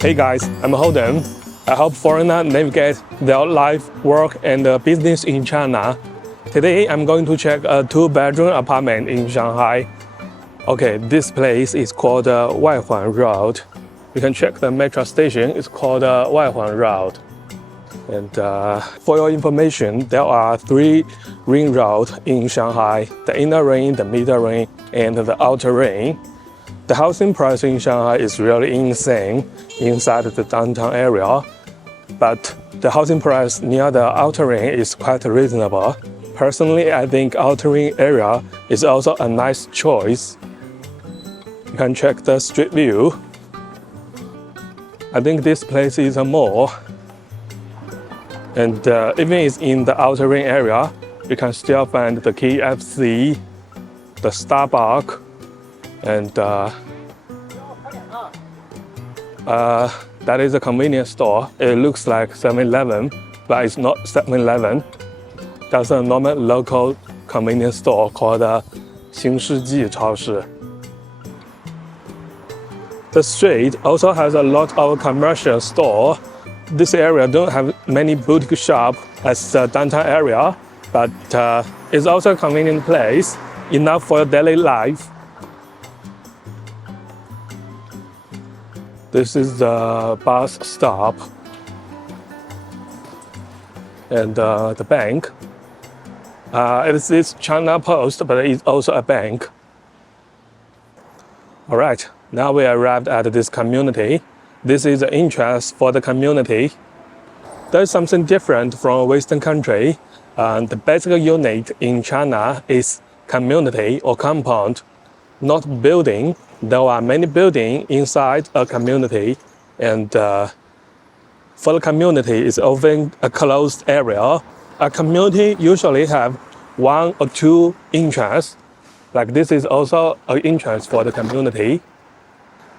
Hey guys, I'm Holden. I help foreigners navigate their life, work, and business in China. Today, I'm going to check a two-bedroom apartment in Shanghai. Okay, this place is called Waihuan Road. You can check the metro station. It's called Waihuan Road. And for your information, there are 3 ring roads in Shanghai: the inner ring, the middle ring, and the outer ring. The housing price in Shanghai is really insane inside the downtown area, but the housing price near the outer ring is quite reasonable. Personally, I think outer ring area is also a nice choice. You can check the street view. I think this place is a mall. And even it's in the outer ring area, you can still find the KFC, the Starbucks, and that is a convenience store. It looks like 7-Eleven, but it's not 7-Eleven. That's a normal local convenience store called 新世纪超市. The street also has a lot of commercial stores. This area don't have many boutique shops as the downtown area, but it's also a convenient place, enough for daily life. This is the bus stop and the bank. It is China Post, but it's also a bank. All right, now we arrived at this community. This is the entrance for the community. There's something different from Western country. The basic unit in China is community or compound, not building. There are many buildings inside a community, and for the community, it's often a closed area. A community usually have 1 or 2 entrances. Like this is also an entrance for the community.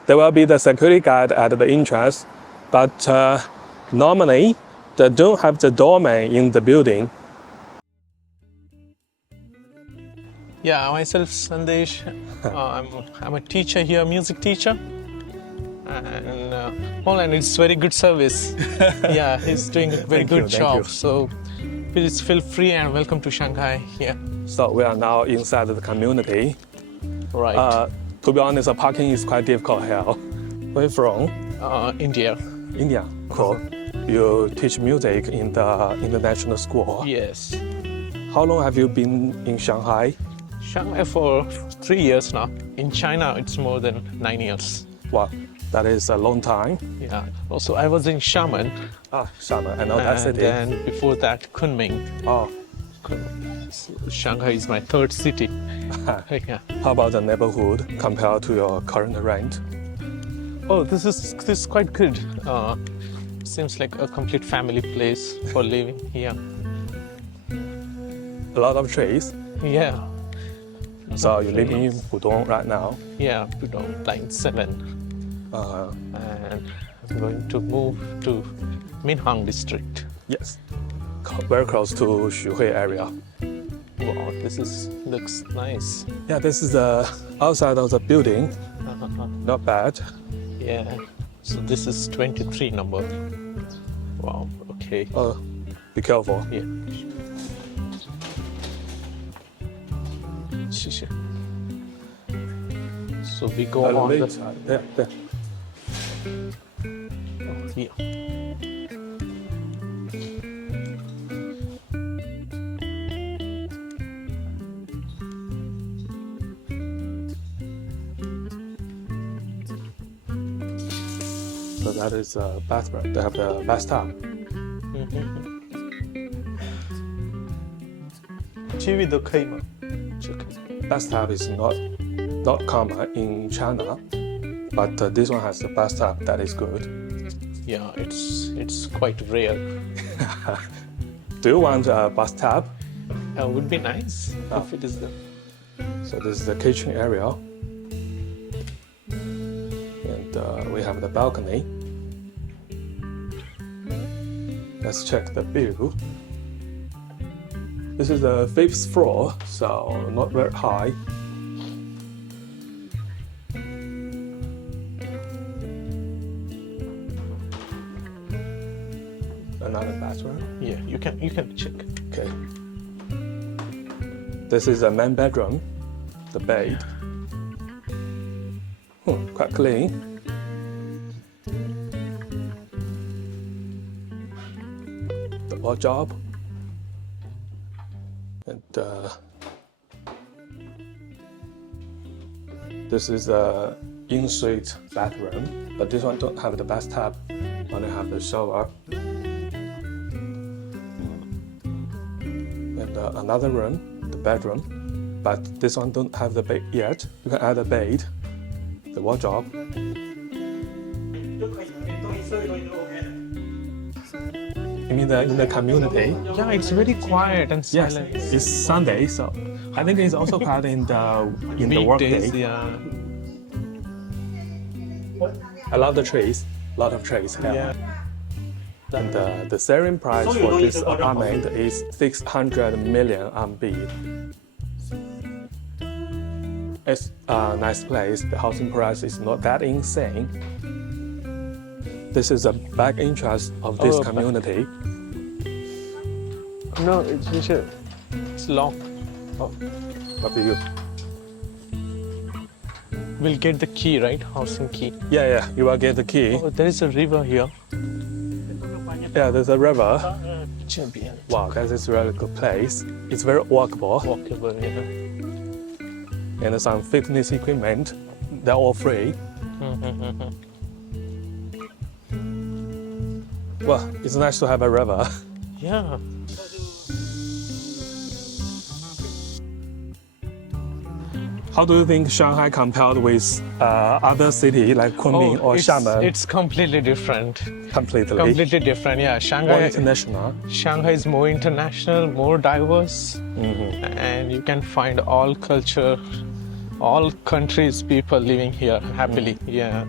There will be the security guard at the entrance, but normally they don't have the doorman in the building. Yeah, myself Sandesh. I'm a teacher here, music teacher, and Holland is very good service. Yeah, he's doing a very good job. So please feel free and welcome to Shanghai. Yeah. So we are now inside the community. Right. To be honest, parking is quite difficult here. Where are you from? India. India. Cool. You teach music in the international school. Yes. How long have you been in Shanghai? Shanghai for 3 years now. In China, it's more than 9 years. Wow, that is a long time. Yeah. Also, I was in Xiamen. Xiamen, I know that city. And before that, Kunming. Oh. So Shanghai is my 3rd city. Yeah. How about the neighborhood compared to your current rent? Oh, this is quite good. Seems like a complete family place for living here. A lot of trees. Yeah. So you live in Pudong right now? Yeah, Pudong, line 7. And I'm going to move to Minhang district. Yes. Very close to Xuhui area. Wow, looks nice. Yeah, this is the outside of the building. Not bad. Yeah. So this is 23 number. Wow. Okay. Be careful. Yeah. So we go on the side. There. Oh, here. So that is a bathroom. They have the bathtub. TV 都可以吗？ Bathtub is not common in China, but this one has a bathtub. That is good. Yeah, it's quite rare. Do you want a bathtub? Would be nice if it is there. So this is the kitchen area, and we have the balcony. Let's check the view. This is the 5th floor, so not very high. another bathroom. Yeah, you can check. Okay. This is a main bedroom. The bed. Quite clean. The wardrobe. And this is a in-suite bathroom, but this one don't have the bathtub, only have the shower. And another room, the bedroom, but this one don't have the bed yet. You can add a bed, the wardrobe. You mean in the community? Yeah, it's very quiet and Yes, silent. it's Sunday, so I think it's also quiet in the workday. Weekdays, yeah. I love the trees, lot of trees here. Yeah. And the selling price for this apartment is 600 million RMB. It's a nice place. The housing price is not that insane. This is a back entrance of this community. No, it's locked. Oh, what do you? We'll get the key, right? Housing key. Yeah, you will get the key. Oh, there is a river here. Yeah, there's a river. Champion. Wow, that is a really good place. It's very walkable. Walkable, yeah. And some fitness equipment. They're all free. Well, it's nice to have a river. Yeah. How do you think Shanghai compared with other cities like Kunming or Xiamen? It's completely different. Completely different, yeah. more Shanghai is more international, more diverse, and you can find all culture, all countries, people living here happily. Yeah.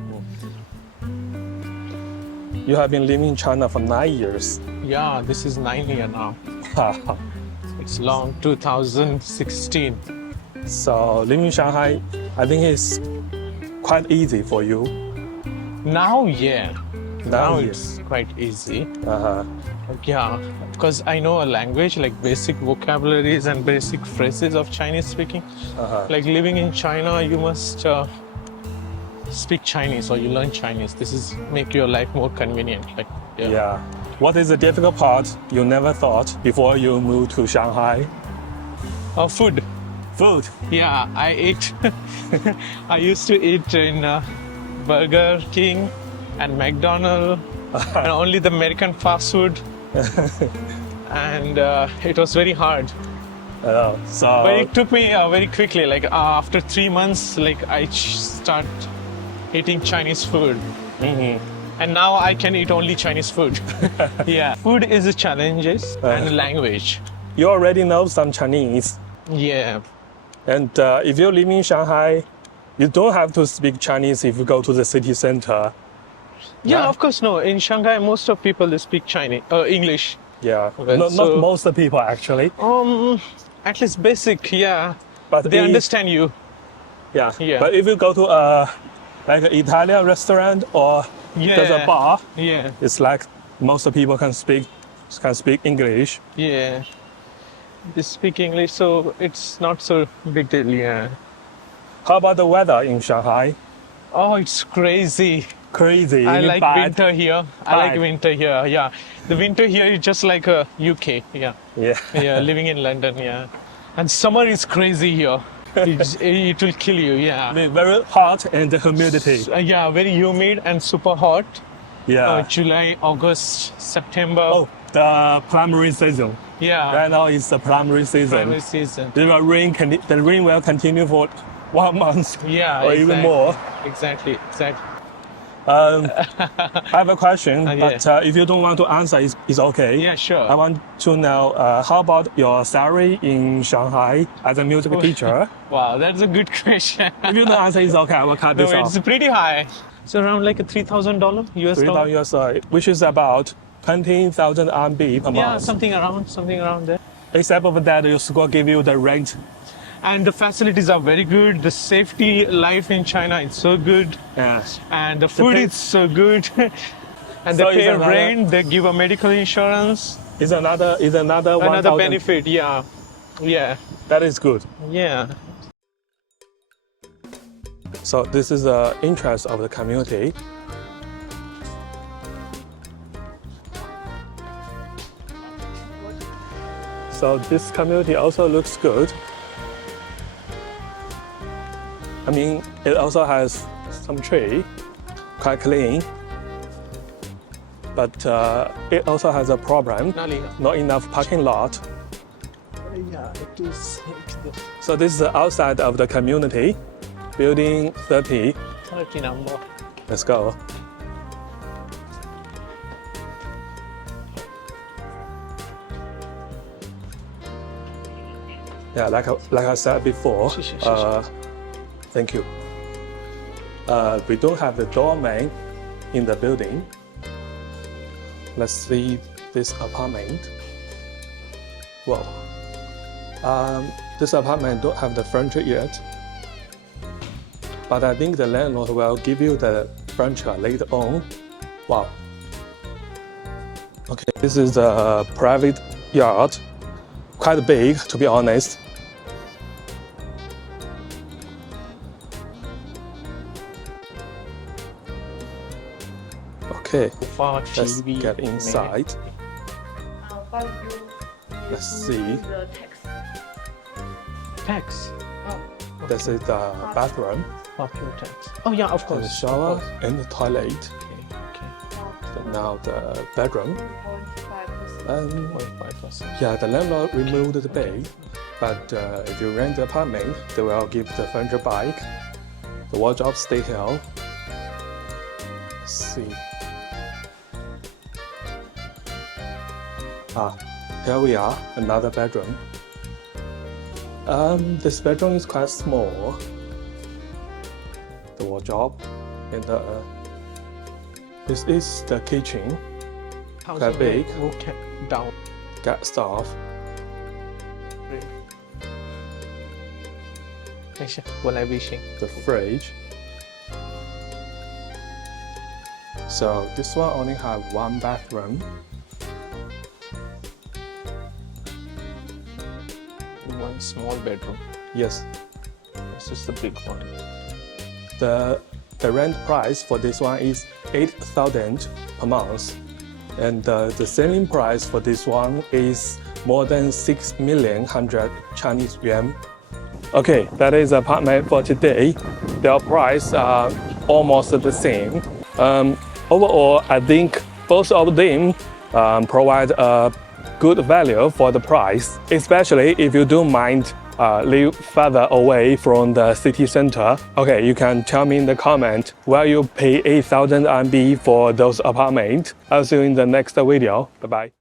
You have been living in China for 9 years. Yeah, this is 9 years now. It's long, 2016. So living in Shanghai, I think it's quite easy for you. Now, yeah. Now yeah. it's quite easy. Uh-huh. Yeah, because I know a language, like basic vocabularies and basic phrases of Chinese speaking. Like living in China, you must speak Chinese or you learn Chinese. This is make your life more convenient. Like, Yeah. What is the difficult part you never thought before you moved to Shanghai? Food. Food. Yeah, I ate. I used to eat in Burger King and McDonald's and only the American fast food. And it was very hard. But it took me very quickly. Like after 3 months, like I start eating Chinese food. And now I can eat only Chinese food. Yeah, food is a challenge and language. You already know some Chinese. Yeah. And if you live in Shanghai, you don't have to speak Chinese if you go to the city center. Yeah, of course, no. In Shanghai, most of people they speak Chinese, English. Yeah, Well, not so- most of the people actually. At least basic, yeah. But They understand you. Yeah. Yeah. But if you go to like an Italian restaurant or there's a bar, Yeah, it's like most of the people can speak English. yeah. They speak English, so it's not so big deal, yeah. How about the weather in Shanghai? Oh, it's crazy. Crazy. I really like bad. winter here. I like Bad. winter here, yeah. The winter here is just like a UK, yeah. Yeah. Yeah, living in London, yeah. And summer is crazy here. It will kill you, yeah. Very hot and the humidity. Yeah, very humid and super hot. Yeah. July, August, September. Oh, the primary season. Yeah, Right now is the primary season. primary season. The rain will continue for 1 month. Yeah, Or even more. Exactly. I have a question, yeah. but if you don't want to answer, it's okay. Yeah, sure. I want to know how about your salary in Shanghai as a music teacher? Wow, that's a good question. If you don't answer, it's okay. I will cut No, this off. it's pretty high. It's around like a $3,000 US dollar. $3,000, which is about 20,000 RMB per Yeah, month. something around there. Except for that, your school give you the rent. And the facilities are very good. The safety life in China is so good. Yes. And the food pay- is so good. And they So it's pay another- rent, they give a medical insurance. Is another 1,000. Benefit, yeah. Yeah. That is good. Yeah. So this is the interest of the community. So this community also looks good. I mean, it also has some tree, quite clean. But it also has a problem, not enough parking lot. Yeah, it is. So this is the outside of the community, building 30. 30 number. Let's go. Yeah, like I said before, thank you. We don't have the doorman in the building. Let's see this apartment. Wow. This apartment don't have the furniture yet, but I think the landlord will give you the furniture later on. Wow. Okay, this is a private yard, quite big to be honest. Okay, let's get inside. Let's see. Tax. This is the bathroom, Popular tax. Oh yeah, of and course. the shower, and the toilet. Okay. So now the bedroom. And 0.5%. yeah, the landlord removed the bed, but if you rent the apartment, they will give the furniture back. The wardrobe stay here. Let's see. Here we are, another bedroom. This bedroom is quite small. The wardrobe and this is the kitchen. Quite big. Okay, down. Gas stove. The fridge. So this one only have one bathroom. One small bedroom. Yes. This is the big one. The rent price for this one is 8,000 per month, and the selling price for this one is more than 6,100,000 Chinese yuan. Okay, that is apartment for today. Their price are almost the same. Overall, I think both of them provide a good value for the price, especially if you don't mind live further away from the city center. Okay, you can tell me in the comment where you pay 8,000 RMB for those apartments. I'll see you in the next video. Bye bye.